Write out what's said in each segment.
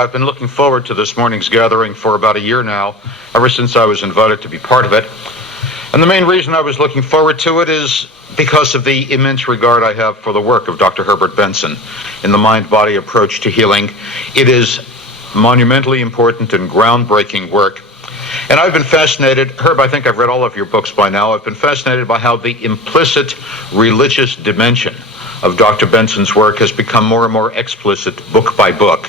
I've been looking forward to this morning's gathering for about a year now, ever since I was invited to be part of it. And the main reason I was looking forward to it is because of the immense regard I have for the work of Dr. Herbert Benson in the mind-body approach to healing. It is monumentally important and groundbreaking work. And I've been fascinated, Herb, I think I've read all of your books by now. I've been fascinated by how the implicit religious dimension of Dr. Benson's work has become more and more explicit book by book,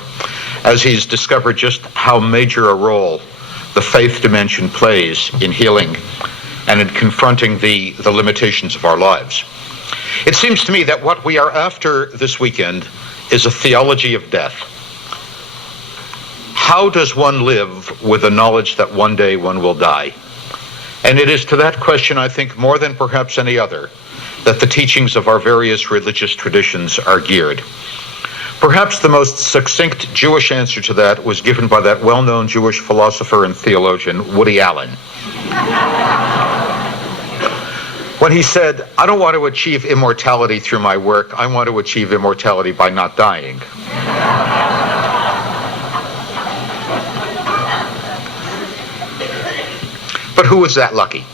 as he's discovered just how major a role the faith dimension plays in healing and in confronting the limitations of our lives. It seems to me that what we are after this weekend is a theology of death. How does one live with the knowledge that one day one will die? And it is to that question, I think, more than perhaps any other, that the teachings of our various religious traditions are geared. Perhaps the most succinct Jewish answer to that was given by that well-known Jewish philosopher and theologian, Woody Allen, when he said, "I don't want to achieve immortality through my work, I want to achieve immortality by not dying." But who was that lucky?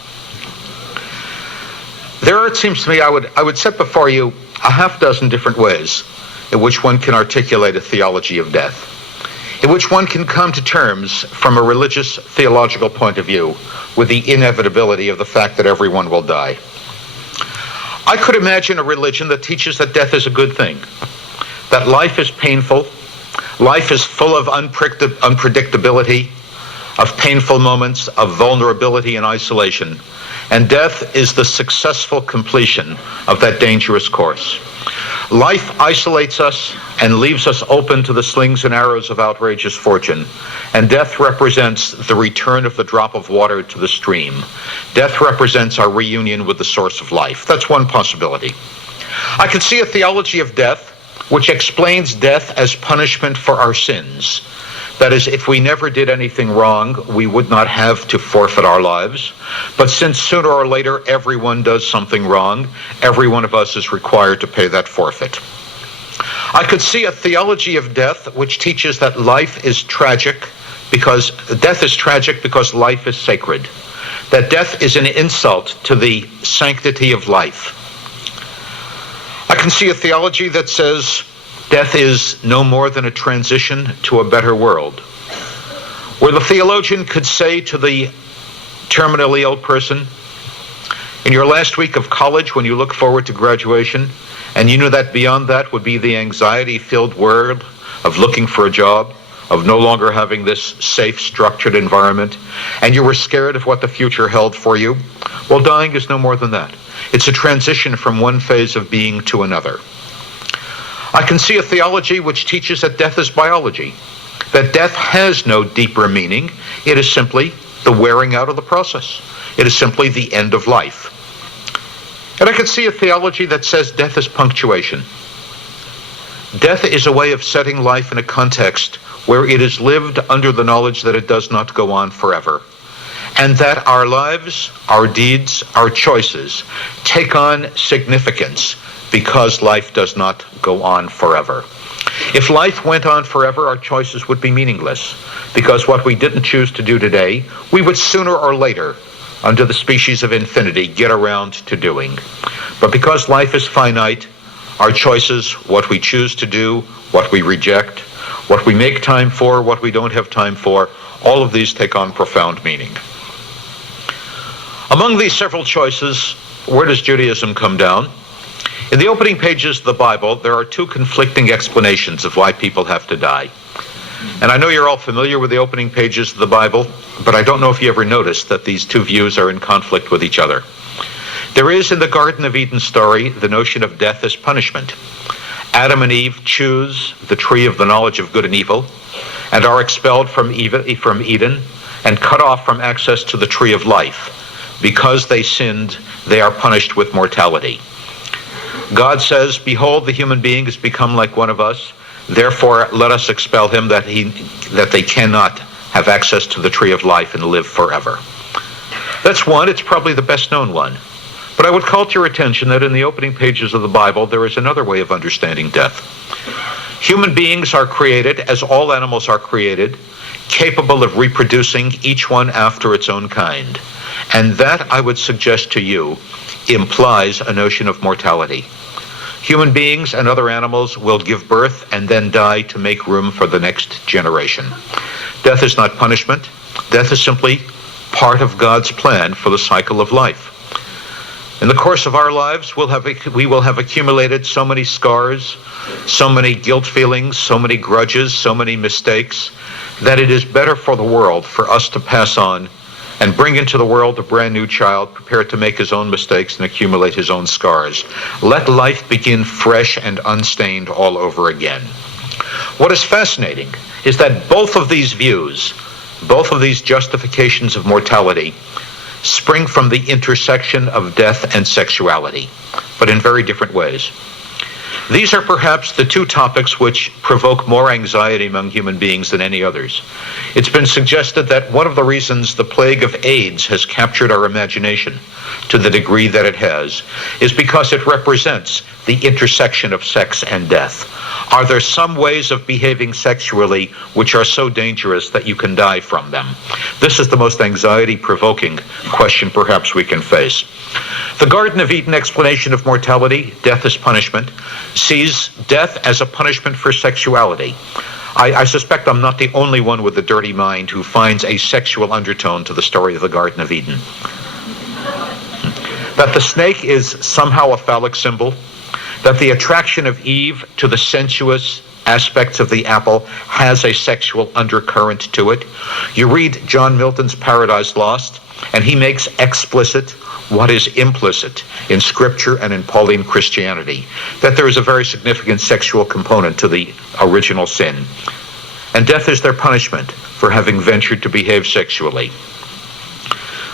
There are, it seems to me, I would set before you a half dozen different ways in which one can articulate a theology of death, in which one can come to terms from a religious theological point of view with the inevitability of the fact that everyone will die. I could imagine a religion that teaches that death is a good thing, that life is painful, life is full of unpredictability, of painful moments, of vulnerability and isolation, and death is the successful completion of that dangerous course. Life isolates us and leaves us open to the slings and arrows of outrageous fortune, and death represents the return of the drop of water to the stream. Death represents our reunion with the source of life. That's one possibility. I could see a theology of death which explains death as punishment for our sins. That is, if we never did anything wrong, we would not have to forfeit our lives. But since sooner or later everyone does something wrong, every one of us is required to pay that forfeit. I could see a theology of death which teaches that life is tragic because death is tragic because life is sacred. That death is an insult to the sanctity of life. I can see a theology that says death is no more than a transition to a better world, where the theologian could say to the terminally ill person, in your last week of college when you look forward to graduation, and you know that beyond that would be the anxiety-filled world of looking for a job, of no longer having this safe, structured environment, and you were scared of what the future held for you, well, dying is no more than that. It's a transition from one phase of being to another. I can see a theology which teaches that death is biology, that death has no deeper meaning. It is simply the wearing out of the process. It is simply the end of life. And I can see a theology that says death is punctuation. Death is a way of setting life in a context where it is lived under the knowledge that it does not go on forever, and that our lives, our deeds, our choices take on significance because life does not go on forever. If life went on forever, our choices would be meaningless, because what we didn't choose to do today, we would sooner or later, under the species of infinity, get around to doing. But because life is finite, our choices, what we choose to do, what we reject, what we make time for, what we don't have time for, all of these take on profound meaning. Among these several choices, where does Judaism come down? In the opening pages of the Bible, there are two conflicting explanations of why people have to die. And I know you're all familiar with the opening pages of the Bible, but I don't know if you ever noticed that these two views are in conflict with each other. There is in the Garden of Eden story the notion of death as punishment. Adam and Eve choose the tree of the knowledge of good and evil and are expelled from Eden and cut off from access to the tree of life. Because they sinned, they are punished with mortality. God says, behold, the human being has become like one of us. Therefore, let us expel him that they cannot have access to the tree of life and live forever. That's one. It's probably the best known one. But I would call to your attention that in the opening pages of the Bible, there is another way of understanding death. Human beings are created, as all animals are created, capable of reproducing, each one after its own kind. And that, I would suggest to you, implies a notion of mortality. Human beings and other animals will give birth and then die to make room for the next generation. Death is not punishment. Death is simply part of God's plan for the cycle of life. In the course of our lives, we will have accumulated so many scars, so many guilt feelings, so many grudges, so many mistakes, that it is better for the world for us to pass on and bring into the world a brand new child prepared to make his own mistakes and accumulate his own scars. Let life begin fresh and unstained all over again. What is fascinating is that both of these views, both of these justifications of mortality, spring from the intersection of death and sexuality, but in very different ways. These are perhaps the two topics which provoke more anxiety among human beings than any others. It's been suggested that one of the reasons the plague of AIDS has captured our imagination to the degree that it has is because it represents the intersection of sex and death. Are there some ways of behaving sexually which are so dangerous that you can die from them? This is the most anxiety-provoking question perhaps we can face. The Garden of Eden explanation of mortality, death as punishment, sees death as a punishment for sexuality. I suspect I'm not the only one with a dirty mind who finds a sexual undertone to the story of the Garden of Eden. That the snake is somehow a phallic symbol, that the attraction of Eve to the sensuous aspects of the apple has a sexual undercurrent to it. You read John Milton's Paradise Lost, and he makes explicit what is implicit in Scripture and in Pauline Christianity, that there is a very significant sexual component to the original sin. And death is their punishment for having ventured to behave sexually.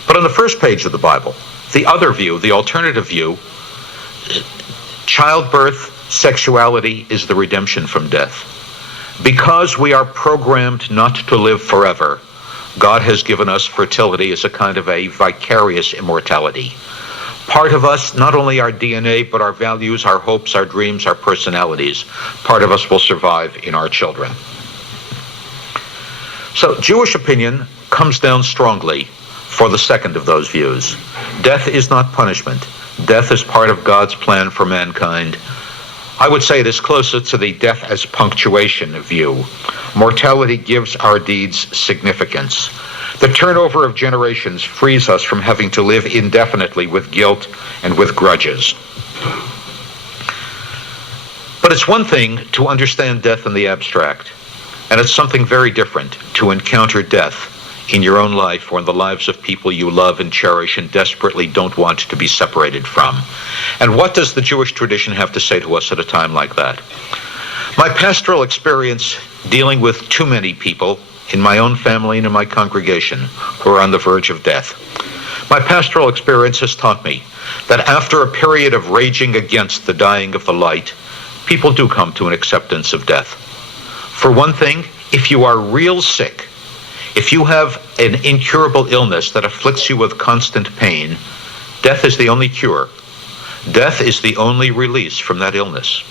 But on the first page of the Bible, the other view, the alternative view, childbirth, sexuality is the redemption from death. Because we are programmed not to live forever, God has given us fertility as a kind of a vicarious immortality. Part of us, not only our DNA, but our values, our hopes, our dreams, our personalities, part of us will survive in our children. So Jewish opinion comes down strongly for the second of those views. Death is not punishment. Death is part of God's plan for mankind. I would say it is closer to the death as punctuation view. Mortality gives our deeds significance. The turnover of generations frees us from having to live indefinitely with guilt and with grudges. But it's one thing to understand death in the abstract, and it's something very different to encounter death in your own life or in the lives of people you love and cherish and desperately don't want to be separated from. And what does the Jewish tradition have to say to us at a time like that? My pastoral experience dealing with too many people in my own family and in my congregation who are on the verge of death. My pastoral experience has taught me that after a period of raging against the dying of the light, people do come to an acceptance of death. For one thing, if you are real sick, if you have an incurable illness that afflicts you with constant pain, death is the only cure. Death is the only release from that illness.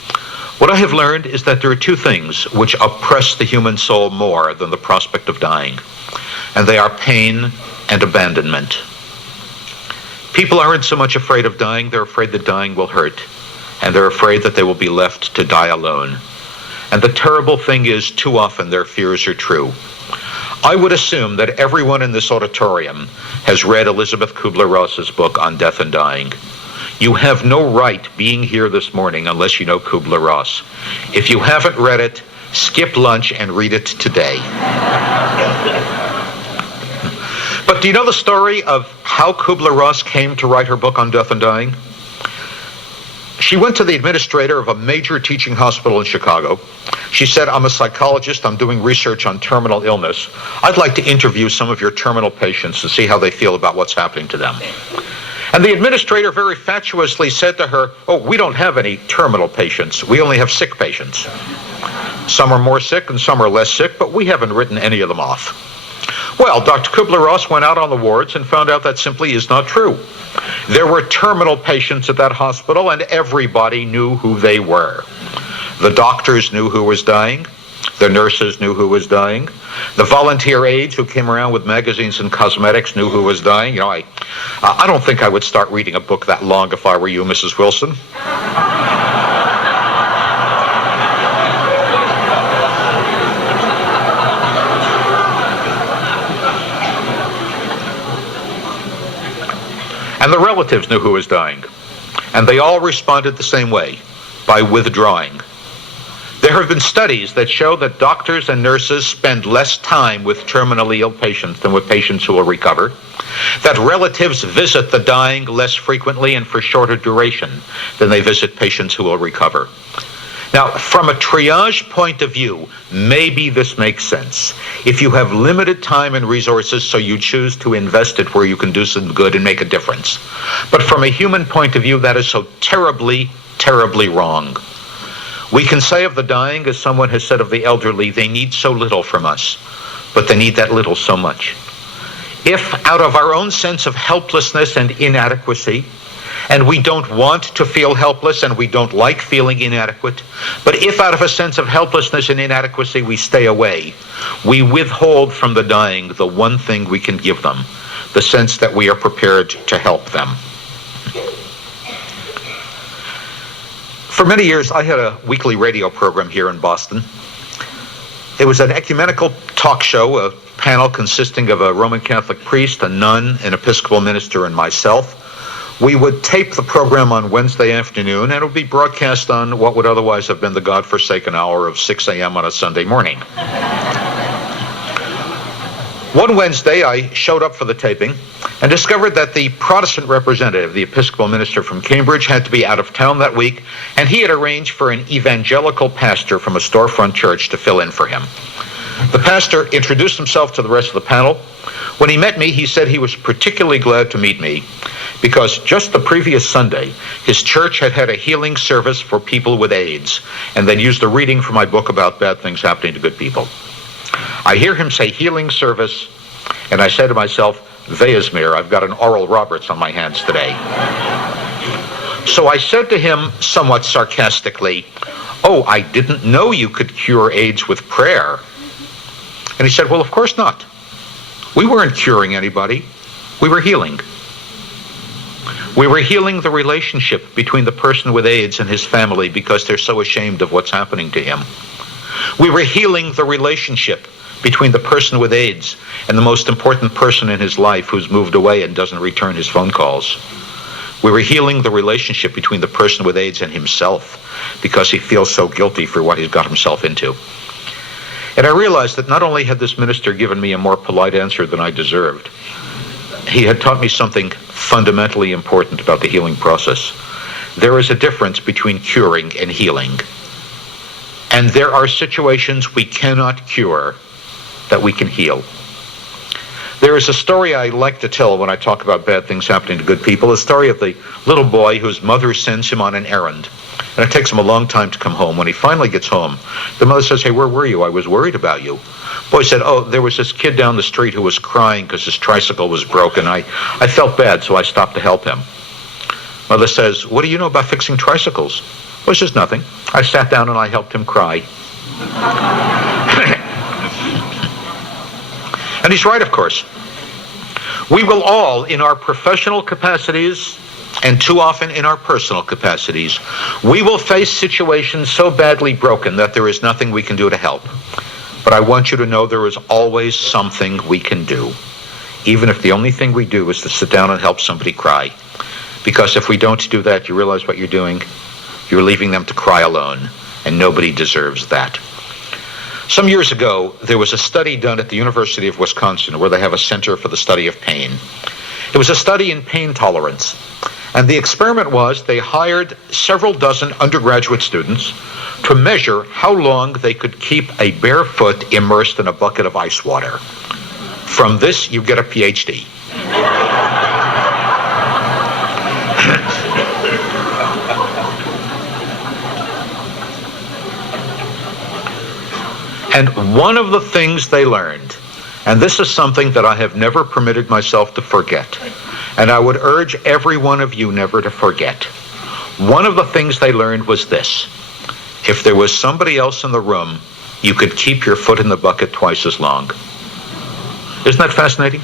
What I have learned is that there are two things which oppress the human soul more than the prospect of dying, and they are pain and abandonment. People aren't so much afraid of dying, they're afraid that dying will hurt, and they're afraid that they will be left to die alone. And the terrible thing is, too often their fears are true. I would assume that everyone in this auditorium has read Elizabeth Kubler-Ross's book on death and dying. You have no right being here this morning unless you know Kubler-Ross. If you haven't read it, skip lunch and read it today. But do you know the story of how Kubler-Ross came to write her book on death and dying? She went to the administrator of a major teaching hospital in Chicago. She said, I'm a psychologist. I'm doing research on terminal illness. I'd like to interview some of your terminal patients and see how they feel about what's happening to them. And the administrator very fatuously said to her, oh, we don't have any terminal patients. We only have sick patients. Some are more sick and some are less sick, but we haven't written any of them off. Well, Dr. Kubler-Ross went out on the wards and found out that simply is not true. There were terminal patients at that hospital, and everybody knew who they were. The doctors knew who was dying. The nurses knew who was dying. The volunteer aides who came around with magazines and cosmetics knew who was dying. You know, I don't think I would start reading a book that long if I were you, Mrs. Wilson. And the relatives knew who was dying. And they all responded the same way, by withdrawing. There have been studies that show that doctors and nurses spend less time with terminally ill patients than with patients who will recover, that relatives visit the dying less frequently and for shorter duration than they visit patients who will recover. Now, from a triage point of view, maybe this makes sense. If you have limited time and resources, so you choose to invest it where you can do some good and make a difference. But from a human point of view, that is so terribly, terribly wrong. We can say of the dying, as someone has said of the elderly, they need so little from us, but they need that little so much. If out of our own sense of helplessness and inadequacy, and we don't want to feel helpless and we don't like feeling inadequate, but if out of a sense of helplessness and inadequacy we stay away, we withhold from the dying the one thing we can give them, the sense that we are prepared to help them. For many years, I had a weekly radio program here in Boston. It was an ecumenical talk show, a panel consisting of a Roman Catholic priest, a nun, an Episcopal minister, and myself. We would tape the program on Wednesday afternoon, and it would be broadcast on what would otherwise have been the godforsaken hour of 6 a.m. on a Sunday morning. One Wednesday, I showed up for the taping and discovered that the Protestant representative, the Episcopal minister from Cambridge, had to be out of town that week, and he had arranged for an evangelical pastor from a storefront church to fill in for him. The pastor introduced himself to the rest of the panel. When he met me, he said he was particularly glad to meet me because just the previous Sunday, his church had had a healing service for people with AIDS, and they'd used a reading from my book about bad things happening to good people. I hear him say healing service, and I say to myself, Veasmir, I've got an Oral Roberts on my hands today. So I said to him somewhat sarcastically, oh, I didn't know you could cure AIDS with prayer. And he said, well, of course not. We weren't curing anybody. We were healing. We were healing the relationship between the person with AIDS and his family because they're so ashamed of what's happening to him. We were healing the relationship between the person with AIDS and the most important person in his life who's moved away and doesn't return his phone calls. We were healing the relationship between the person with AIDS and himself because he feels so guilty for what he's got himself into. And I realized that not only had this minister given me a more polite answer than I deserved, he had taught me something fundamentally important about the healing process. There is a difference between curing and healing. And there are situations we cannot cure that we can heal. There is a story I like to tell when I talk about bad things happening to good people, a story of the little boy whose mother sends him on an errand. And it takes him a long time to come home. When he finally gets home, the mother says, hey, where were you? I was worried about you. Boy said, oh, there was this kid down the street who was crying because his tricycle was broken. I felt bad, so I stopped to help him. Mother says, what do you know about fixing tricycles? Well, it's just nothing. I sat down and I helped him cry. And he's right, of course. We will all, in our professional capacities, and too often in our personal capacities, we will face situations so badly broken that there is nothing we can do to help. But I want you to know there is always something we can do, even if the only thing we do is to sit down and help somebody cry. Because if we don't do that, you realize what you're doing? You're leaving them to cry alone, and nobody deserves that. Some years ago, there was a study done at the University of Wisconsin where they have a center for the study of pain. It was a study in pain tolerance. And the experiment was they hired several dozen undergraduate students to measure how long they could keep a bare foot immersed in a bucket of ice water. From this, you get a PhD. And one of the things they learned, and this is something that I have never permitted myself to forget, and I would urge every one of you never to forget. One of the things they learned was this. if there was somebody else in the room, you could keep your foot in the bucket twice as long. Isn't that fascinating?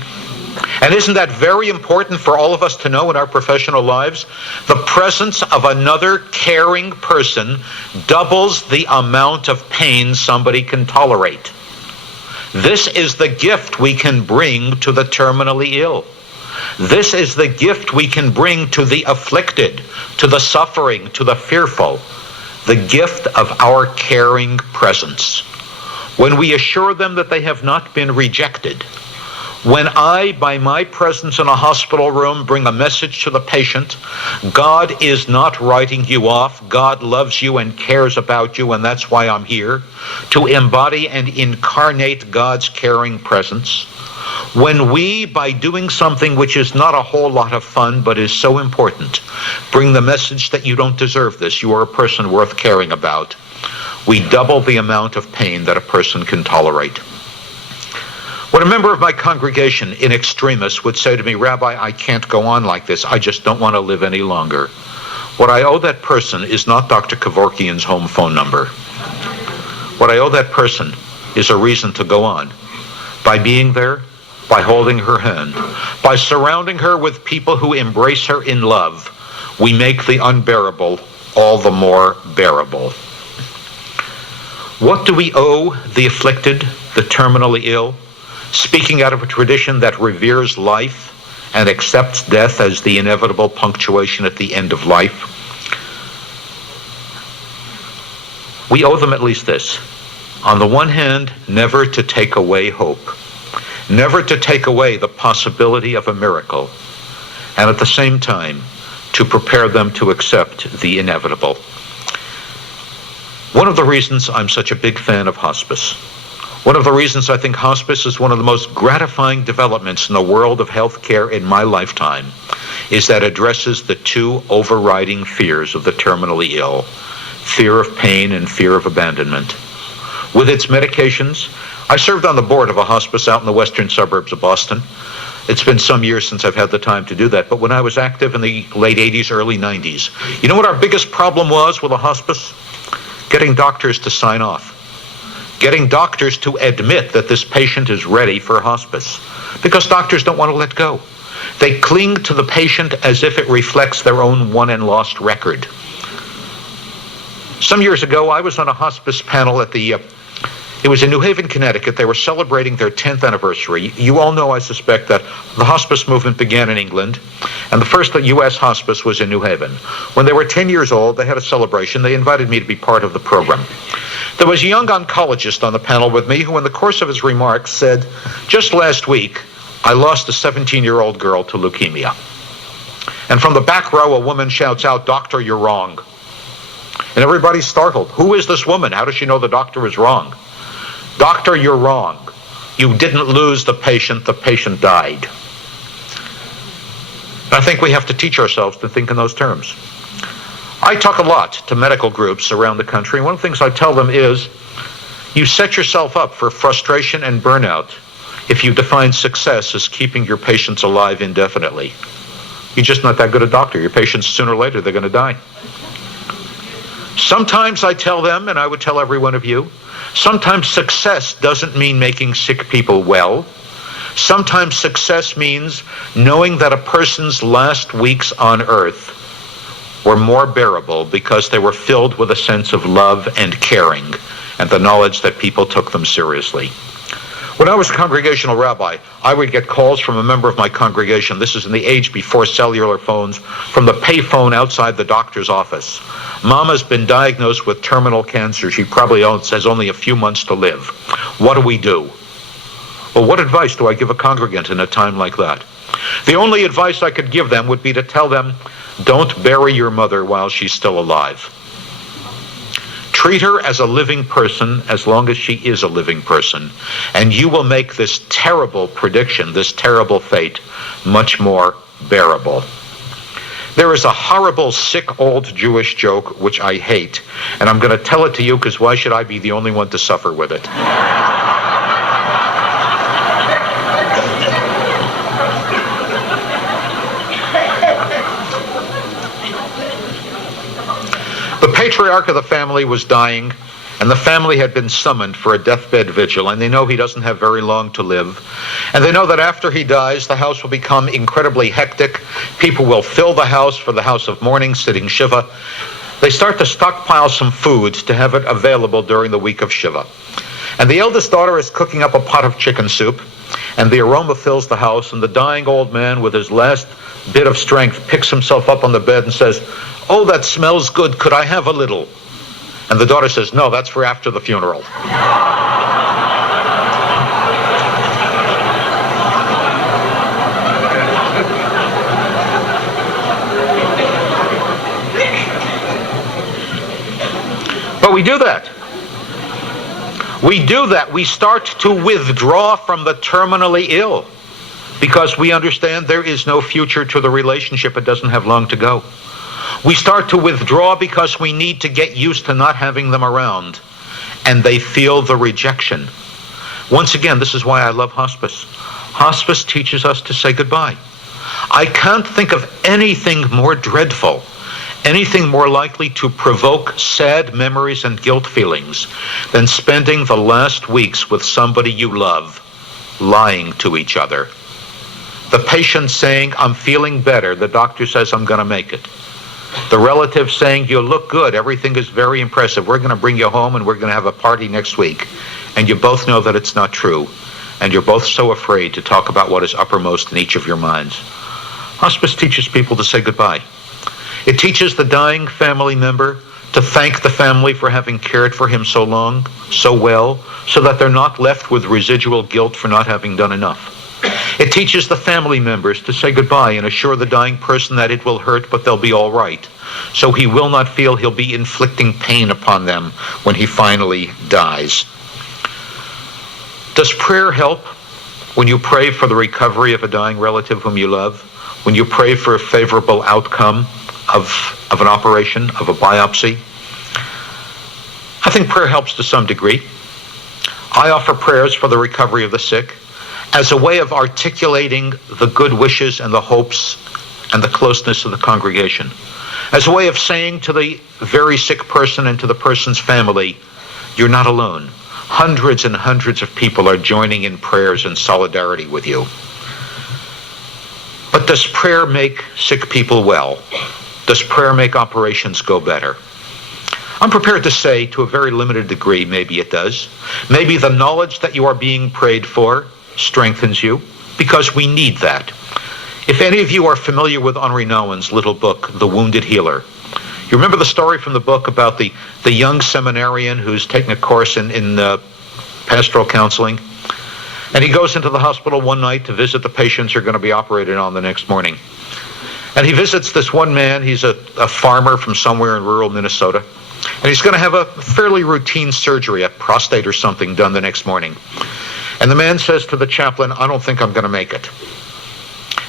And isn't that very important for all of us to know in our professional lives? The presence of another caring person doubles the amount of pain somebody can tolerate. This is the gift we can bring to the terminally ill. This is the gift we can bring to the afflicted, to the suffering, to the fearful. The gift of our caring presence. When we assure them that they have not been rejected, when I, by my presence in a hospital room, bring a message to the patient, God is not writing you off. God loves you and cares about you, and that's why I'm here, to embody and incarnate God's caring presence. When we, by doing something which is not a whole lot of fun but is so important, bring the message that you don't deserve this, you are a person worth caring about, we double the amount of pain that a person can tolerate. When a member of my congregation in extremis would say to me, Rabbi, I can't go on like this. I just don't want to live any longer. What I owe that person is not Dr. Kevorkian's home phone number. What I owe that person is a reason to go on. By being there, by holding her hand, by surrounding her with people who embrace her in love, we make the unbearable all the more bearable. What do we owe the afflicted, the terminally ill? Speaking out of a tradition that reveres life and accepts death as the inevitable punctuation at the end of life, we owe them at least this. On the one hand, never to take away hope, never to take away the possibility of a miracle, and at the same time, to prepare them to accept the inevitable. One of the reasons I'm such a big fan of hospice, one of the reasons I think hospice is one of the most gratifying developments in the world of healthcare in my lifetime, is that it addresses the two overriding fears of the terminally ill, fear of pain and fear of abandonment. With its medications, I served on the board of a hospice out in the western suburbs of Boston. It's been some years since I've had the time to do that, but when I was active in the late 80s, early 90s, you know what our biggest problem was with a hospice? Getting doctors to sign off. Getting doctors to admit that this patient is ready for hospice. Because doctors don't want to let go. They cling to the patient as if it reflects their own won and lost record. Some years ago, I was on a hospice panel at it was in New Haven, Connecticut. They were celebrating their 10th anniversary. You all know, I suspect, that the hospice movement began in England, and the first U.S. hospice was in New Haven. When they were 10 years old, they had a celebration. They invited me to be part of the program. There was a young oncologist on the panel with me who, in the course of his remarks, said, just last week, I lost a 17-year-old girl to leukemia. And from the back row, a woman shouts out, Doctor, you're wrong. And everybody's startled. Who is this woman? How does she know the doctor is wrong? Doctor, you're wrong. You didn't lose the patient died. And I think we have to teach ourselves to think in those terms. I talk a lot to medical groups around the country, and one of the things I tell them is, you set yourself up for frustration and burnout if you define success as keeping your patients alive indefinitely. You're just not that good a doctor. Your patients, sooner or later, they're going to die. Sometimes I tell them, and I would tell every one of you, sometimes success doesn't mean making sick people well. Sometimes success means knowing that a person's last weeks on earth were more bearable because they were filled with a sense of love and caring and the knowledge that people took them seriously. When I was a congregational rabbi, I would get calls from a member of my congregation. This is in the age before cellular phones, from the payphone outside the doctor's office. Mama's been diagnosed with terminal cancer. She probably has only a few months to live. What do we do? Well, what advice do I give a congregant in a time like that? The only advice I could give them would be to tell them, don't bury your mother while she's still alive. Treat her as a living person as long as she is a living person, and you will make this terrible prediction, this terrible fate, much more bearable. There is a horrible, sick, old Jewish joke which I hate, and I'm going to tell it to you because why should I be the only one to suffer with it? The patriarch of the family was dying, and the family had been summoned for a deathbed vigil, and they know he doesn't have very long to live. And they know that after he dies, the house will become incredibly hectic. People will fill the house for the house of mourning, sitting Shiva. They start to stockpile some food to have it available during the week of Shiva. And the eldest daughter is cooking up a pot of chicken soup, and the aroma fills the house, and the dying old man, with his last bit of strength, picks himself up on the bed and says, "Oh, that smells good. Could I have a little?" And the daughter says, "No, that's for after the funeral." But we do that. We start to withdraw from the terminally ill because we understand there is no future to the relationship. It doesn't have long to go. We start to withdraw because we need to get used to not having them around, and they feel the rejection. Once again, this is why I love hospice. Hospice teaches us to say goodbye. I can't think of anything more dreadful, anything more likely to provoke sad memories and guilt feelings than spending the last weeks with somebody you love, lying to each other. The patient saying, "I'm feeling better. The doctor says I'm going to make it." The relative saying, "You look good. Everything is very impressive. We're going to bring you home and we're going to have a party next week." And you both know that it's not true. And you're both so afraid to talk about what is uppermost in each of your minds. Hospice teaches people to say goodbye. It teaches the dying family member to thank the family for having cared for him so long, so well, so that they're not left with residual guilt for not having done enough. It teaches the family members to say goodbye and assure the dying person that it will hurt, but they'll be all right. So he will not feel he'll be inflicting pain upon them when he finally dies. Does prayer help when you pray for the recovery of a dying relative whom you love? When you pray for a favorable outcome of an operation, of a biopsy? I think prayer helps to some degree. I offer prayers for the recovery of the sick as a way of articulating the good wishes and the hopes and the closeness of the congregation. As a way of saying to the very sick person and to the person's family, you're not alone. Hundreds and hundreds of people are joining in prayers and solidarity with you. But does prayer make sick people well? Does prayer make operations go better? I'm prepared to say, to a very limited degree, maybe it does. Maybe the knowledge that you are being prayed for strengthens you, because we need that. If any of you are familiar with Henri Nouwen's little book, The Wounded Healer, you remember the story from the book about the young seminarian who's taking a course in pastoral counseling, and he goes into the hospital one night to visit the patients who are going to be operated on the next morning. And he visits this one man. He's a farmer from somewhere in rural Minnesota, and he's going to have a fairly routine surgery, a prostate or something, done the next morning. And the man says to the chaplain, "I don't think I'm going to make it."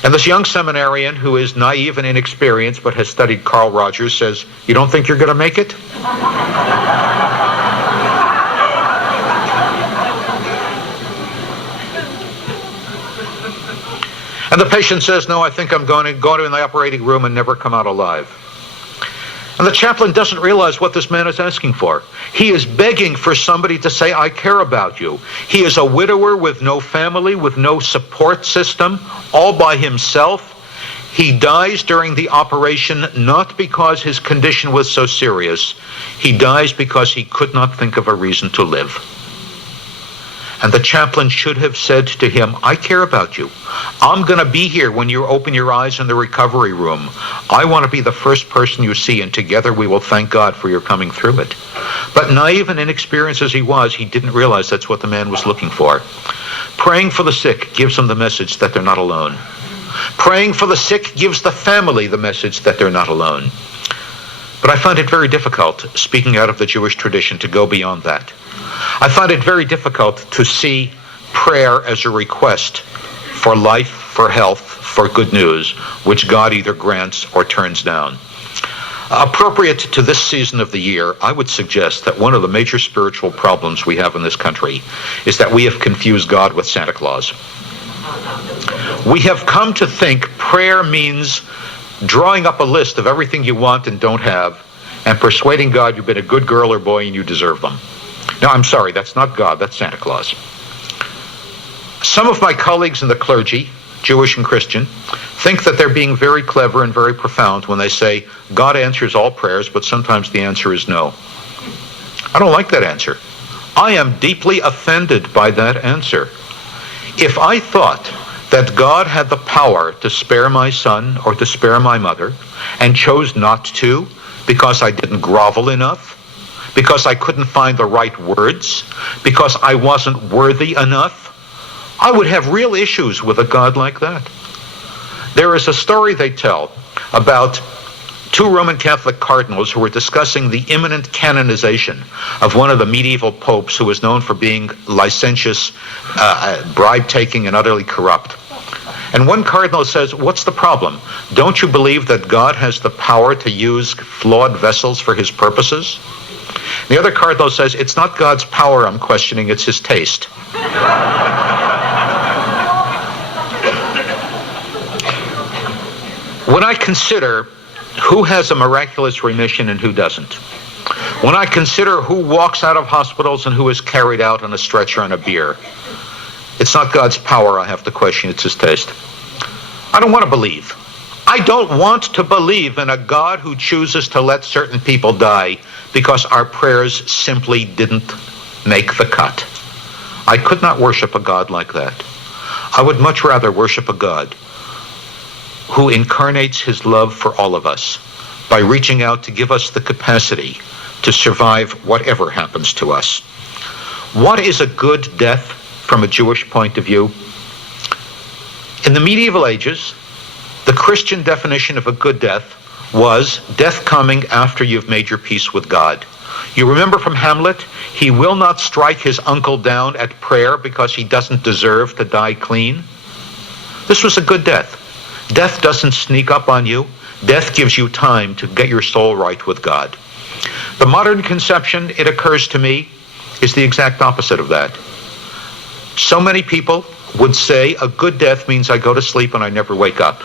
And this young seminarian, who is naive and inexperienced but has studied Carl Rogers, says, "You don't think you're going to make it?" And the patient says, "No, I think I'm going to go in the operating room and never come out alive." And the chaplain doesn't realize what this man is asking for. He is begging for somebody to say, "I care about you." He is a widower with no family, with no support system, all by himself. He dies during the operation not because his condition was so serious. He dies because he could not think of a reason to live. And the chaplain should have said to him, "I care about you. I'm going to be here when you open your eyes in the recovery room. I want to be the first person you see, and together we will thank God for your coming through it." But naive and inexperienced as he was, he didn't realize that's what the man was looking for. Praying for the sick gives them the message that they're not alone. Praying for the sick gives the family the message that they're not alone. But I find it very difficult, speaking out of the Jewish tradition, to go beyond that. I find it very difficult to see prayer as a request for life, for health, for good news, which God either grants or turns down. Appropriate to this season of the year, I would suggest that one of the major spiritual problems we have in this country is that we have confused God with Santa Claus. We have come to think prayer means drawing up a list of everything you want and don't have, and persuading God you've been a good girl or boy and you deserve them. Now, I'm sorry, that's not God, that's Santa Claus. Some of my colleagues in the clergy, Jewish and Christian, think that they're being very clever and very profound when they say, God answers all prayers, but sometimes the answer is no. I don't like that answer. I am deeply offended by that answer. If I thought that God had the power to spare my son or to spare my mother and chose not to because I didn't grovel enough, because I couldn't find the right words, because I wasn't worthy enough, I would have real issues with a God like that. There is a story they tell about two Roman Catholic cardinals who were discussing the imminent canonization of one of the medieval popes who was known for being licentious, bribe-taking, and utterly corrupt. And one cardinal says, what's the problem? Don't you believe that God has the power to use flawed vessels for his purposes? The other cardinal says, it's not God's power I'm questioning, it's his taste. When I consider who has a miraculous remission and who doesn't, when I consider who walks out of hospitals and who is carried out on a stretcher on a bier, it's not God's power I have to question, it's his taste. I don't want to believe. I don't want to believe in a God who chooses to let certain people die because our prayers simply didn't make the cut. I could not worship a God like that. I would much rather worship a God who incarnates his love for all of us by reaching out to give us the capacity to survive whatever happens to us. What is a good death from a Jewish point of view? In the medieval ages, the Christian definition of a good death was death coming after you've made your peace with God. You remember from Hamlet, he will not strike his uncle down at prayer because he doesn't deserve to die clean. This was a good death. Death doesn't sneak up on you. Death gives you time to get your soul right with God. The modern conception, it occurs to me, is the exact opposite of that. So many people would say a good death means I go to sleep and I never wake up.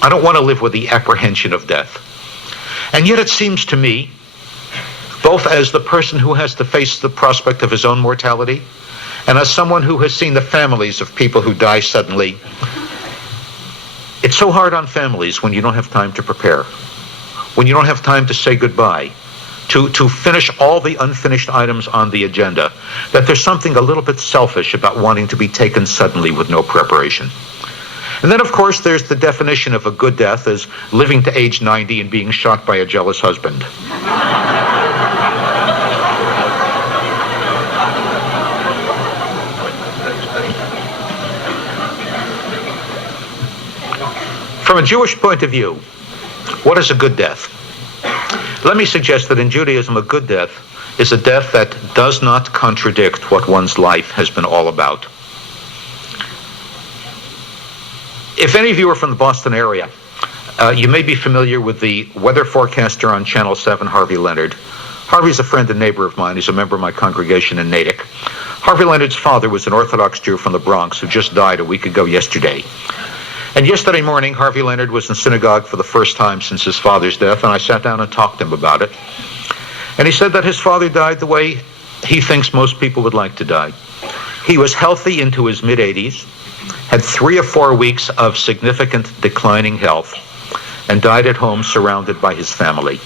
I don't want to live with the apprehension of death. And yet it seems to me, both as the person who has to face the prospect of his own mortality, and as someone who has seen the families of people who die suddenly, it's so hard on families when you don't have time to prepare, when you don't have time to say goodbye, to finish all the unfinished items on the agenda, that there's something a little bit selfish about wanting to be taken suddenly with no preparation. And then, of course, there's the definition of a good death as living to age 90 and being shot by a jealous husband. From a Jewish point of view, what is a good death? Let me suggest that in Judaism, a good death is a death that does not contradict what one's life has been all about. If any of you are from the Boston area, you may be familiar with the weather forecaster on Channel 7, Harvey Leonard. Harvey's a friend and neighbor of mine. He's a member of my congregation in Natick. Harvey Leonard's father was an Orthodox Jew from the Bronx who just died a week ago yesterday. And yesterday morning, Harvey Leonard was in synagogue for the first time since his father's death, and I sat down and talked to him about it. And he said that his father died the way he thinks most people would like to die. He was healthy into his mid-80s, had 3 or 4 weeks of significant declining health, and died at home surrounded by his family.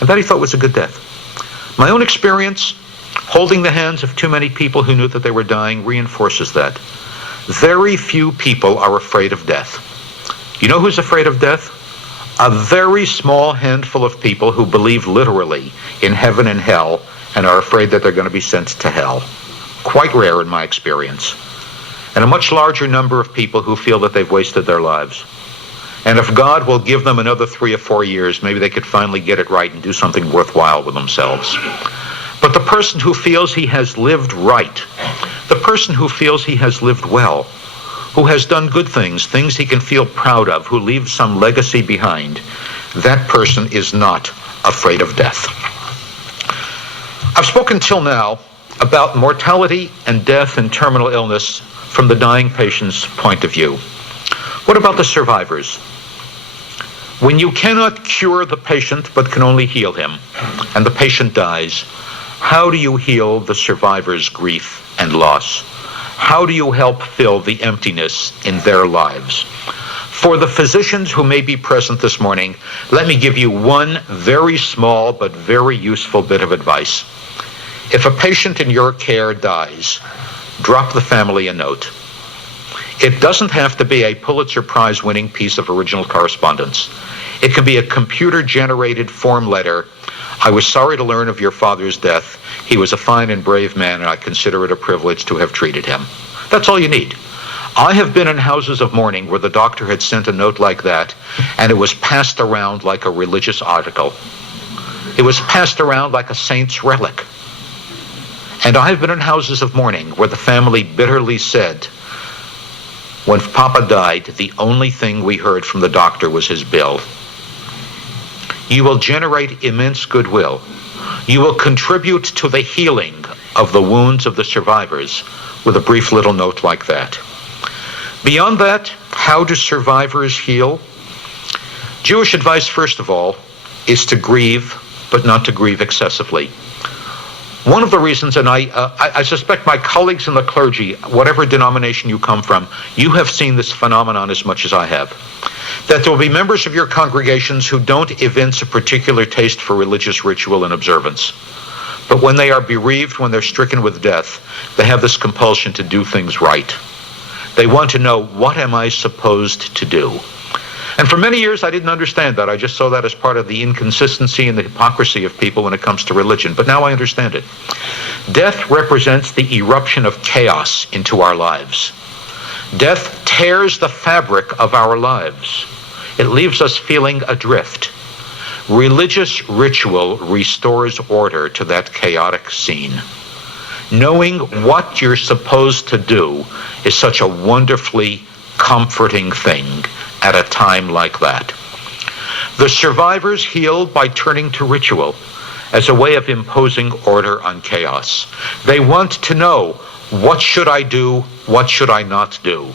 And that he thought was a good death. My own experience, holding the hands of too many people who knew that they were dying, reinforces that. Very few people are afraid of death. You know who's afraid of death? A very small handful of people who believe literally in heaven and hell and are afraid that they're going to be sent to hell. Quite rare in my experience. And a much larger number of people who feel that they've wasted their lives. And if God will give them another 3 or 4 years, maybe they could finally get it right and do something worthwhile with themselves. But the person who feels he has lived right, the person who feels he has lived well, who has done good things, things he can feel proud of, who leaves some legacy behind, that person is not afraid of death. I've spoken till now about mortality and death and terminal illness from the dying patient's point of view. What about the survivors? When you cannot cure the patient but can only heal him, and the patient dies, how do you heal the survivor's grief and loss? How do you help fill the emptiness in their lives? For the physicians who may be present this morning, let me give you one very small but very useful bit of advice. If a patient in your care dies, drop the family a note. It doesn't have to be a Pulitzer Prize-winning piece of original correspondence. It can be a computer-generated form letter. I was sorry to learn of your father's death. He was a fine and brave man, and I consider it a privilege to have treated him. That's all you need. I have been in houses of mourning where the doctor had sent a note like that, and it was passed around like a religious article. It was passed around like a saint's relic. And I've been in houses of mourning where the family bitterly said, when Papa died, the only thing we heard from the doctor was his bill. You will generate immense goodwill. You will contribute to the healing of the wounds of the survivors with a brief little note like that. Beyond that, how do survivors heal? Jewish advice, first of all, is to grieve, but not to grieve excessively. One of the reasons, and I suspect my colleagues in the clergy, whatever denomination you come from, you have seen this phenomenon as much as I have, that there will be members of your congregations who don't evince a particular taste for religious ritual and observance. But when they are bereaved, when they're stricken with death, they have this compulsion to do things right. They want to know, what am I supposed to do? And for many years, I didn't understand that. I just saw that as part of the inconsistency and the hypocrisy of people when it comes to religion. But now I understand it. Death represents the eruption of chaos into our lives. Death tears the fabric of our lives. It leaves us feeling adrift. Religious ritual restores order to that chaotic scene. Knowing what you're supposed to do is such a wonderfully comforting thing at a time like that. The survivors healed by turning to ritual as a way of imposing order on chaos. They want to know, what should I do? What should I not do?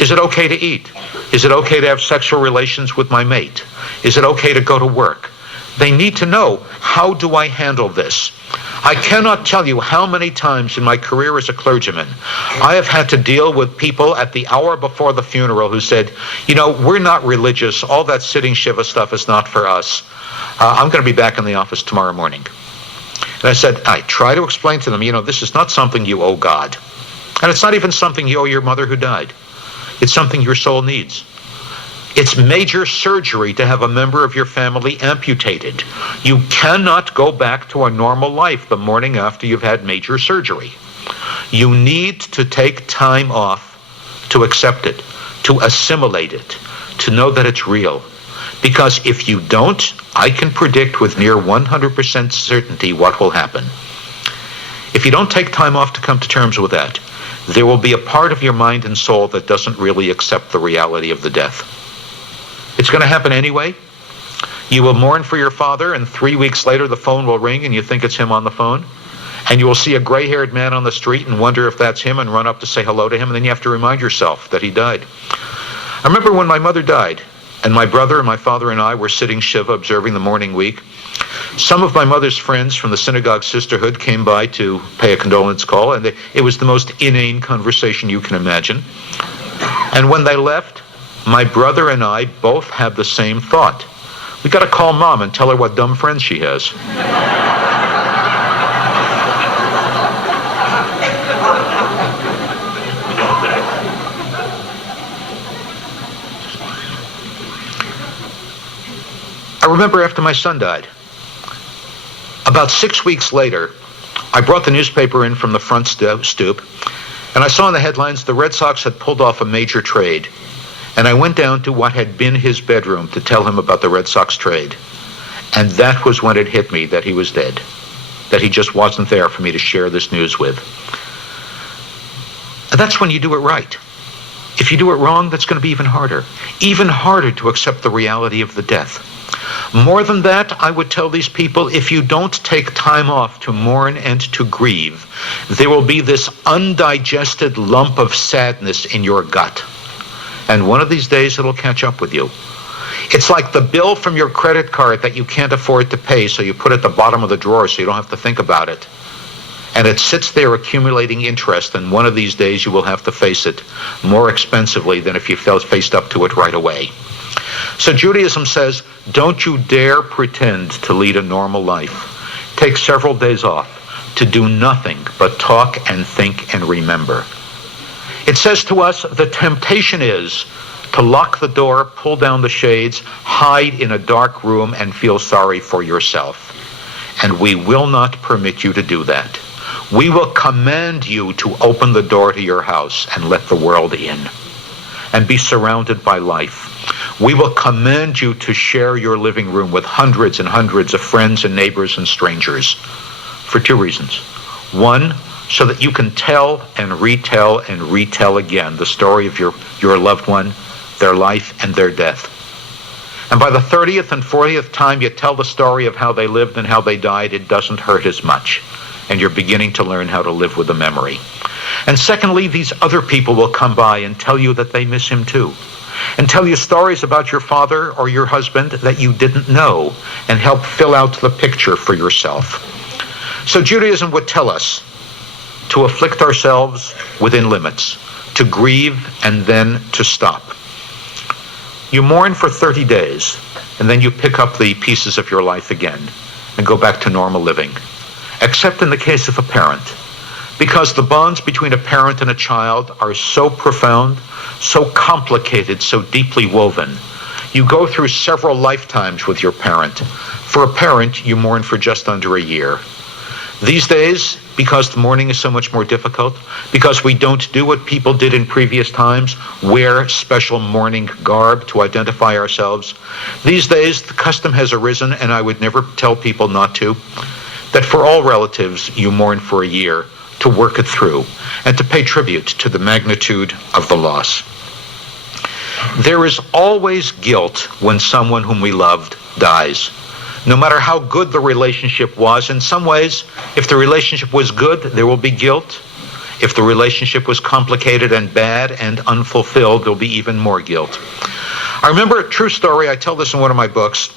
Is it okay to eat? Is it okay to have sexual relations with my mate? Is it okay to go to work? They need to know, how do I handle this? I cannot tell you how many times in my career as a clergyman I have had to deal with people at the hour before the funeral who said, we're not religious. All that sitting Shiva stuff is not for us. I'm going to be back in the office tomorrow morning. And I said, I try to explain to them, this is not something you owe God. And it's not even something you owe your mother who died. It's something your soul needs. It's major surgery to have a member of your family amputated. You cannot go back to a normal life the morning after you've had major surgery. You need to take time off to accept it, to assimilate it, to know that it's real. Because if you don't, I can predict with near 100% certainty what will happen. If you don't take time off to come to terms with that, there will be a part of your mind and soul that doesn't really accept the reality of the death. It's going to happen anyway. You will mourn for your father, and 3 weeks later the phone will ring and you think it's him on the phone. And you will see a gray-haired man on the street and wonder if that's him and run up to say hello to him, and then you have to remind yourself that he died. I remember when my mother died, and my brother and my father and I were sitting Shiva observing the mourning week. Some of my mother's friends from the synagogue sisterhood came by to pay a condolence call, and it was the most inane conversation you can imagine. And when they left, my brother and I both had the same thought. We got to call Mom and tell her what dumb friends she has. I remember after my son died, about 6 weeks later, I brought the newspaper in from the front stoop, and I saw in the headlines the Red Sox had pulled off a major trade. And I went down to what had been his bedroom to tell him about the Red Sox trade. And that was when it hit me that he was dead, that he just wasn't there for me to share this news with. And that's when you do it right. If you do it wrong, that's going to be even harder to accept the reality of the death. More than that, I would tell these people, if you don't take time off to mourn and to grieve, there will be this undigested lump of sadness in your gut. And one of these days it'll catch up with you. It's like the bill from your credit card that you can't afford to pay, so you put it at the bottom of the drawer so you don't have to think about it. And it sits there accumulating interest, and one of these days you will have to face it more expensively than if you faced up to it right away. So Judaism says, don't you dare pretend to lead a normal life. Take several days off to do nothing but talk and think and remember. It says to us, the temptation is to lock the door, pull down the shades, hide in a dark room, and feel sorry for yourself. And we will not permit you to do that. We will command you to open the door to your house and let the world in and be surrounded by life. We will command you to share your living room with hundreds and hundreds of friends and neighbors and strangers for two reasons. One, so that you can tell and retell again the story of your loved one, their life, and their death. And by the 30th and 40th time you tell the story of how they lived and how they died, it doesn't hurt as much. And you're beginning to learn how to live with the memory. And secondly, these other people will come by and tell you that they miss him too. And tell you stories about your father or your husband that you didn't know, and help fill out the picture for yourself. So Judaism would tell us to afflict ourselves within limits, to grieve and then to stop. You mourn for 30 days, and then you pick up the pieces of your life again and go back to normal living. Except in the case of a parent, because the bonds between a parent and a child are so profound, so complicated, so deeply woven. You go through several lifetimes with your parent. For a parent, you mourn for just under a year. These days, because the mourning is so much more difficult, because we don't do what people did in previous times, wear special mourning garb to identify ourselves, these days the custom has arisen, and I would never tell people not to, that for all relatives you mourn for a year to work it through and to pay tribute to the magnitude of the loss. There is always guilt when someone whom we loved dies. No matter how good the relationship was, in some ways, if the relationship was good, there will be guilt. If the relationship was complicated and bad and unfulfilled, there'll be even more guilt. I remember a true story, I tell this in one of my books.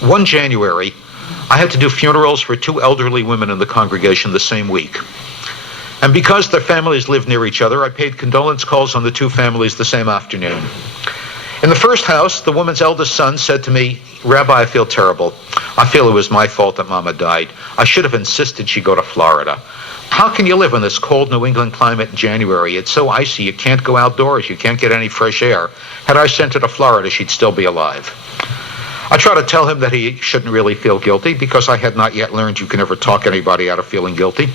One January, I had to do funerals for two elderly women in the congregation the same week. And because their families lived near each other, I paid condolence calls on the two families the same afternoon. In the first house, the woman's eldest son said to me, "Rabbi, I feel terrible. I feel it was my fault that Mama died. I should have insisted she go to Florida. How can you live in this cold New England climate in January? It's so icy, you can't go outdoors, you can't get any fresh air. Had I sent her to Florida, she'd still be alive." I try to tell him that he shouldn't really feel guilty because I had not yet learned you can never talk anybody out of feeling guilty.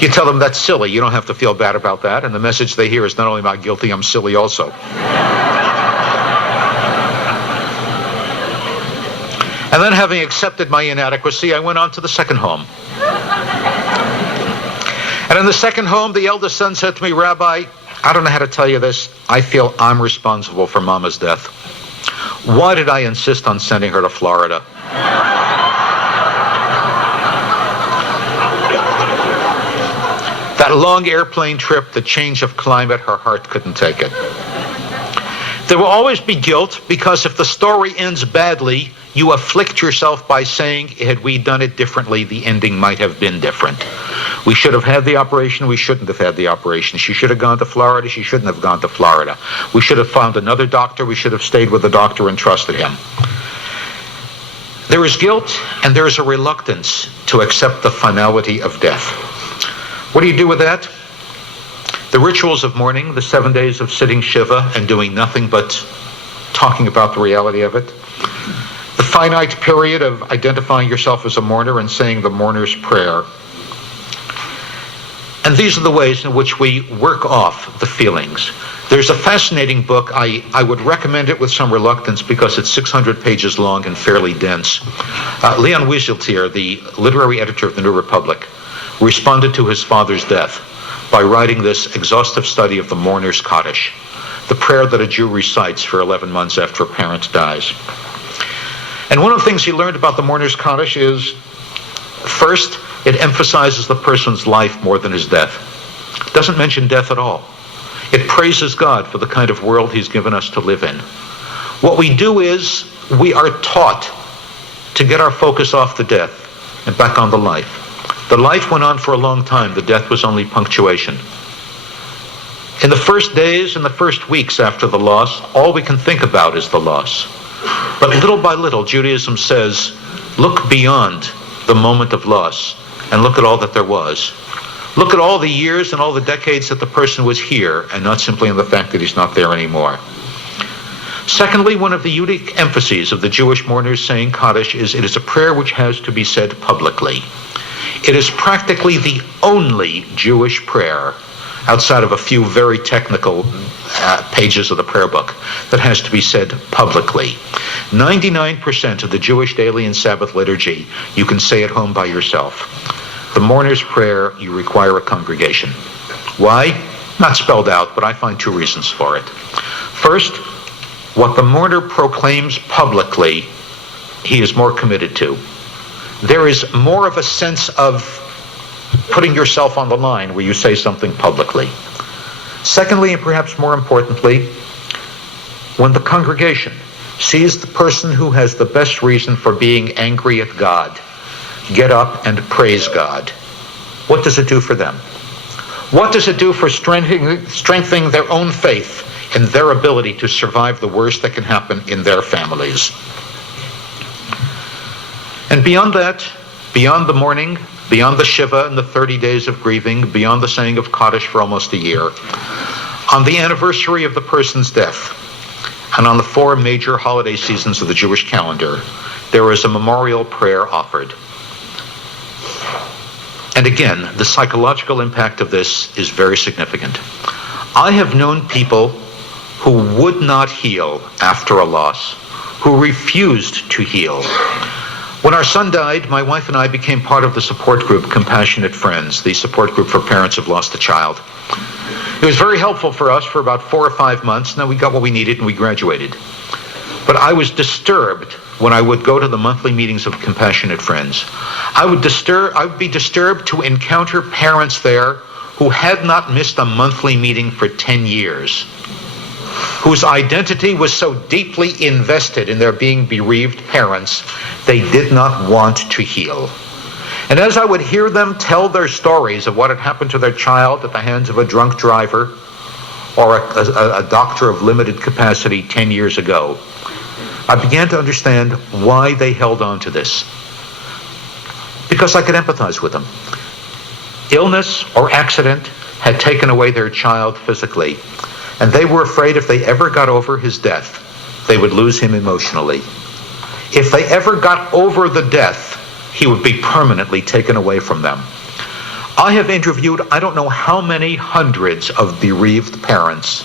You tell them that's silly, you don't have to feel bad about that, and the message they hear is not only am I guilty, I'm silly also. And then, having accepted my inadequacy, I went on to the second home. And in the second home, the eldest son said to me, "Rabbi, I don't know how to tell you this. I feel I'm responsible for Mama's death. Why did I insist on sending her to Florida?" That long airplane trip, the change of climate, her heart couldn't take it. There will always be guilt because if the story ends badly, you afflict yourself by saying, had we done it differently, the ending might have been different. We should have had the operation, we shouldn't have had the operation. She should have gone to Florida, she shouldn't have gone to Florida. We should have found another doctor, we should have stayed with the doctor and trusted him. There is guilt and there is a reluctance to accept the finality of death. What do you do with that? The rituals of mourning, the 7 days of sitting Shiva and doing nothing but talking about the reality of it. The finite period of identifying yourself as a mourner and saying the mourner's prayer. And these are the ways in which we work off the feelings. There's a fascinating book. I would recommend it with some reluctance because it's 600 pages long and fairly dense. Leon Wieseltier, the literary editor of the New Republic, responded to his father's death by writing this exhaustive study of the mourner's Kaddish, the prayer that a Jew recites for 11 months after a parent dies. And one of the things he learned about the mourner's Kaddish is, first, it emphasizes the person's life more than his death. It doesn't mention death at all. It praises God for the kind of world he's given us to live in. What we do is we are taught to get our focus off the death and back on the life. The life went on for a long time. The death was only punctuation. In the first days and the first weeks after the loss, all we can think about is the loss. But little by little, Judaism says, look beyond the moment of loss and look at all that there was. Look at all the years and all the decades that the person was here, and not simply on the fact that he's not there anymore. Secondly, one of the unique emphases of the Jewish mourners saying Kaddish is it is a prayer which has to be said publicly. It is practically the only Jewish prayer, outside of a few very technical pages of the prayer book, that has to be said publicly. 99% of the Jewish daily and Sabbath liturgy you can say at home by yourself. The mourner's prayer, you require a congregation. Why? Not spelled out, but I find two reasons for it. First, what the mourner proclaims publicly, he is more committed to. There is more of a sense of putting yourself on the line where you say something publicly. Secondly, and perhaps more importantly, when the congregation sees the person who has the best reason for being angry at God get up and praise God, what does it do for them? What does it do for strengthening their own faith in their ability to survive the worst that can happen in their families? And beyond that, beyond the mourning, beyond the Shiva and the 30 days of grieving, beyond the saying of Kaddish for almost a year, on the anniversary of the person's death, and on the 4 major holiday seasons of the Jewish calendar, there is a memorial prayer offered. And again, the psychological impact of this is very significant. I have known people who would not heal after a loss, who refused to heal. When our son died, my wife and I became part of the support group Compassionate Friends, the support group for parents who've lost a child. It was very helpful for us for about 4 or 5 months. Now we got what we needed and we graduated. But I was disturbed when I would go to the monthly meetings of Compassionate Friends. I would be disturbed to encounter parents there who had not missed a monthly meeting for 10 years, whose identity was so deeply invested in their being bereaved parents, they did not want to heal. And as I would hear them tell their stories of what had happened to their child at the hands of a drunk driver or a doctor of limited capacity 10 years ago, I began to understand why they held on to this. Because I could empathize with them. Illness or accident had taken away their child physically, and they were afraid if they ever got over his death, they would lose him emotionally. If they ever got over the death, he would be permanently taken away from them. I have interviewed I don't know how many hundreds of bereaved parents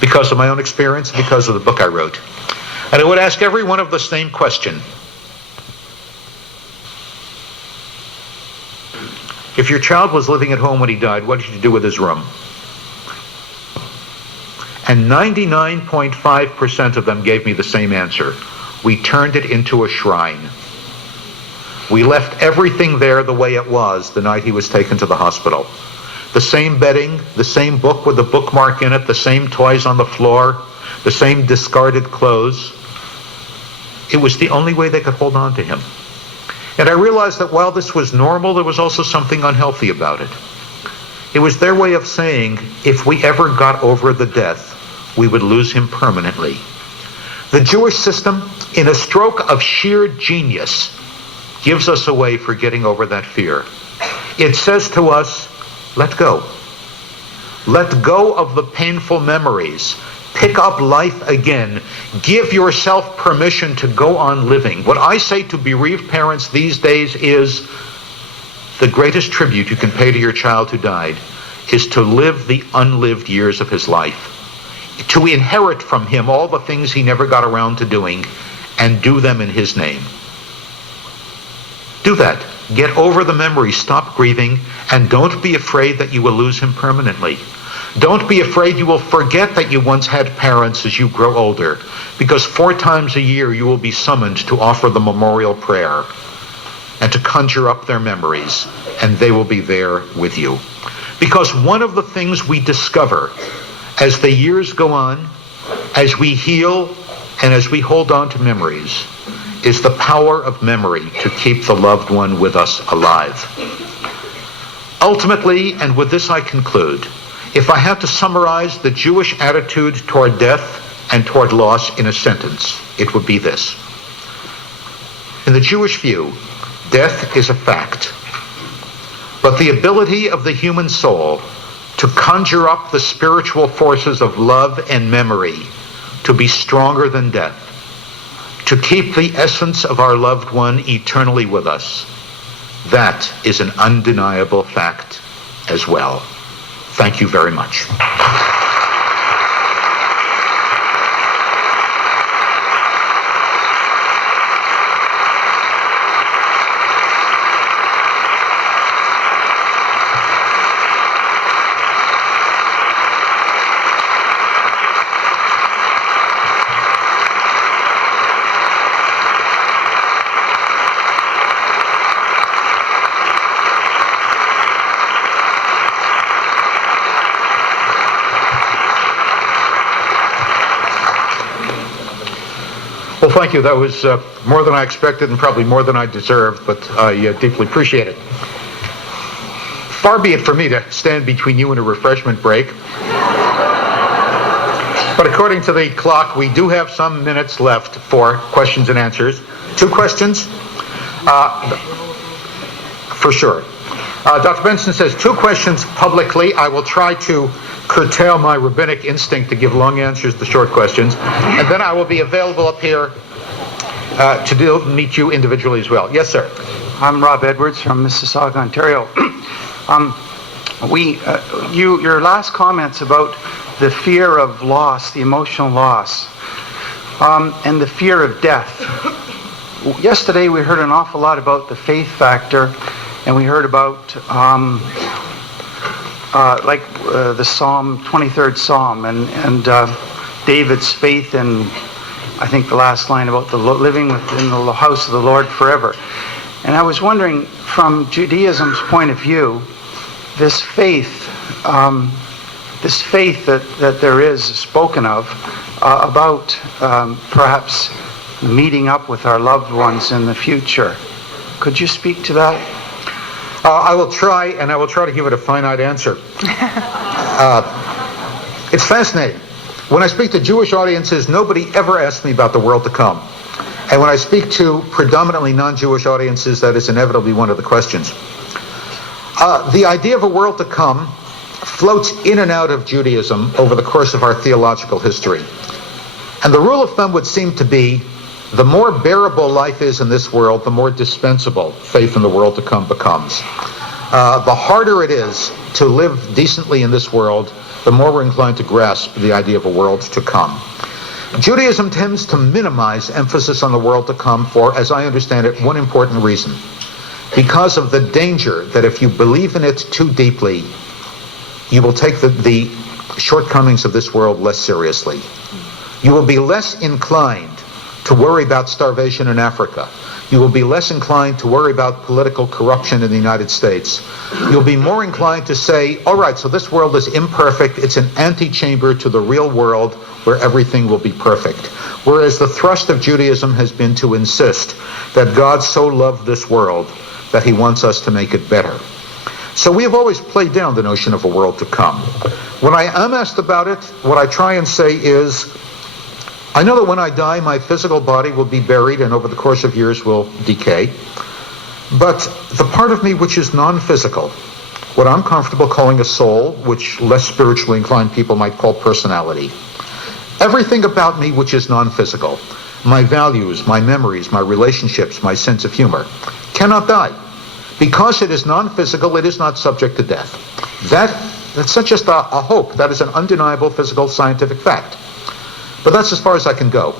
because of my own experience, because of the book I wrote. And I would ask every one of the same question. If your child was living at home when he died, what did you do with his room? And 99.5% of them gave me the same answer. We turned it into a shrine. We left everything there the way it was the night he was taken to the hospital. The same bedding, the same book with the bookmark in it, the same toys on the floor, the same discarded clothes. It was the only way they could hold on to him. And I realized that while this was normal, there was also something unhealthy about it. It was their way of saying, if we ever got over the death, we would lose him permanently. The Jewish system, in a stroke of sheer genius, gives us a way for getting over that fear. It says to us, let go. Let go of the painful memories. Pick up life again. Give yourself permission to go on living. What I say to bereaved parents these days is the greatest tribute you can pay to your child who died is to live the unlived years of his life. To inherit from him all the things he never got around to doing and do them in his name. Do that. Get over the memory. Stop grieving. And don't be afraid that you will lose him permanently. Don't be afraid you will forget that you once had parents as you grow older, because 4 times a year you will be summoned to offer the memorial prayer and to conjure up their memories, and they will be there with you. Because one of the things we discover as the years go on, as we heal, and as we hold on to memories, is the power of memory to keep the loved one with us alive. Ultimately, and with this I conclude, if I had to summarize the Jewish attitude toward death and toward loss in a sentence, it would be this. In the Jewish view, death is a fact, but the ability of the human soul to conjure up the spiritual forces of love and memory to be stronger than death, to keep the essence of our loved one eternally with us, that is an undeniable fact as well. Thank you very much. Well, thank you. That was more than I expected and probably more than I deserved, but I deeply appreciate it. Far be it for me to stand between you and a refreshment break. But according to the clock, we do have some minutes left for questions and answers. 2 questions? For sure. Dr. Benson says 2 questions publicly. I will try to curtail my rabbinic instinct to give long answers to short questions. And then I will be available up here to meet you individually as well. Yes, sir. I'm Rob Edwards from Mississauga, Ontario. Your last comments about the fear of loss, the emotional loss, and the fear of death. Yesterday we heard an awful lot about the faith factor, and we heard about the Psalm, 23rd Psalm, and David's faith in, I think the last line about the living within the house of the Lord forever. And I was wondering, from Judaism's point of view, this faith that there is spoken of about perhaps meeting up with our loved ones in the future. Could you speak to that? I will try, and I will try to give it a finite answer. It's fascinating. When I speak to Jewish audiences, nobody ever asks me about the world to come. And when I speak to predominantly non-Jewish audiences, that is inevitably one of the questions. The idea of a world to come floats in and out of Judaism over the course of our theological history. And the rule of thumb would seem to be, the more bearable life is in this world, the more dispensable faith in the world to come becomes. The harder it is to live decently in this world, the more we're inclined to grasp the idea of a world to come. Judaism tends to minimize emphasis on the world to come for, as I understand it, one important reason. Because of the danger that if you believe in it too deeply, you will take the shortcomings of this world less seriously. You will be less inclined to worry about starvation in Africa. You will be less inclined to worry about political corruption in the United States. You'll be more inclined to say, all right, so this world is imperfect. It's an antechamber to the real world where everything will be perfect. Whereas the thrust of Judaism has been to insist that God so loved this world that he wants us to make it better. So we have always played down the notion of a world to come. When I am asked about it, what I try and say is, I know that when I die, my physical body will be buried and over the course of years will decay. But the part of me which is non-physical, what I'm comfortable calling a soul, which less spiritually inclined people might call personality, everything about me which is non-physical, my values, my memories, my relationships, my sense of humor, cannot die. Because it is non-physical, it is not subject to death. That's not just a hope. That is an undeniable physical scientific fact. But that's as far as I can go.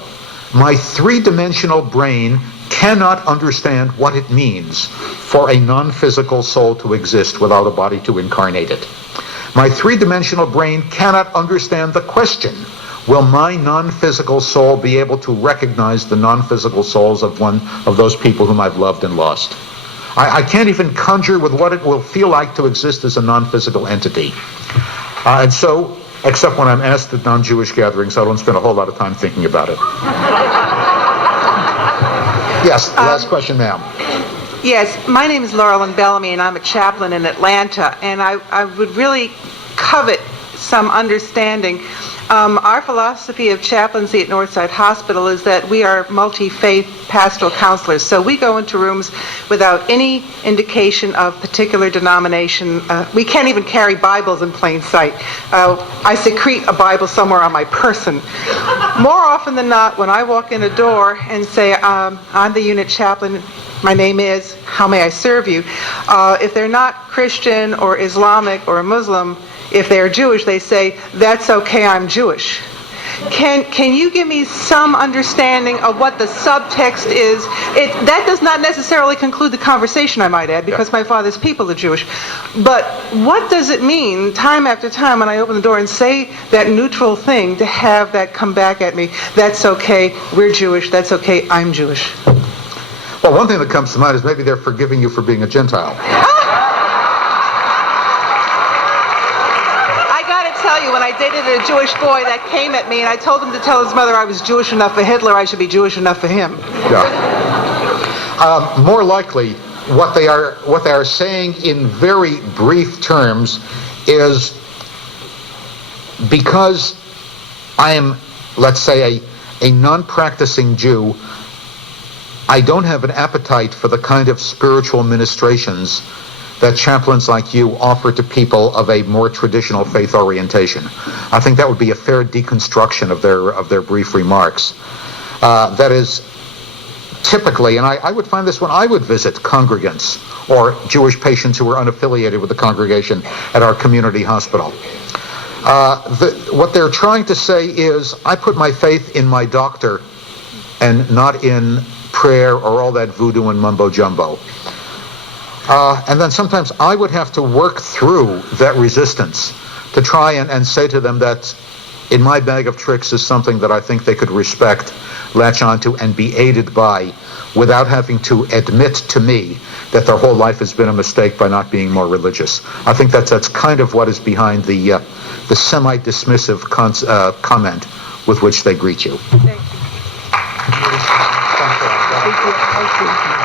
My three-dimensional brain cannot understand what it means for a non-physical soul to exist without a body to incarnate it. My three-dimensional brain cannot understand the question, will my non-physical soul be able to recognize the non-physical souls of one of those people whom I've loved and lost? I can't even conjure with what it will feel like to exist as a non-physical entity. And so, except when I'm asked at non-Jewish gatherings, I don't spend a whole lot of time thinking about it. Yes, last question, ma'am. Yes, my name is Laurel Bellamy, and I'm a chaplain in Atlanta, and I would really covet some understanding. Our philosophy of chaplaincy at Northside Hospital is that we are multi-faith pastoral counselors, so we go into rooms without any indication of particular denomination. We can't even carry Bibles in plain sight. I secrete a Bible somewhere on my person. More often than not, when I walk in a door and say, I'm the unit chaplain, my name is, how may I serve you? If they're not Christian or Islamic or Muslim, if they're Jewish, they say, that's okay, I'm Jewish. Can you give me some understanding of what the subtext is? That does not necessarily conclude the conversation, I might add, because my father's people are Jewish. But what does it mean, time after time, when I open the door and say that neutral thing, to have that come back at me? That's okay, we're Jewish, that's okay, I'm Jewish. Well, one thing that comes to mind is maybe they're forgiving you for being a Gentile. When I dated a Jewish boy, that came at me, and I told him to tell his mother I was Jewish enough for Hitler, I should be Jewish enough for him. Yeah. More likely, what they are saying in very brief terms is, because I am, let's say, a non-practicing Jew, I don't have an appetite for the kind of spiritual ministrations that chaplains like you offer to people of a more traditional faith orientation. I think that would be a fair deconstruction of their brief remarks. That is, typically, and I would find this when I would visit congregants or Jewish patients who were unaffiliated with the congregation at our community hospital. What they're trying to say is, I put my faith in my doctor and not in prayer or all that voodoo and mumbo-jumbo. And then sometimes I would have to work through that resistance to try and say to them that in my bag of tricks is something that I think they could respect, latch onto, and be aided by without having to admit to me that their whole life has been a mistake by not being more religious. I think that's kind of what is behind the semi-dismissive comment with which they greet you. Thank you. Thank you.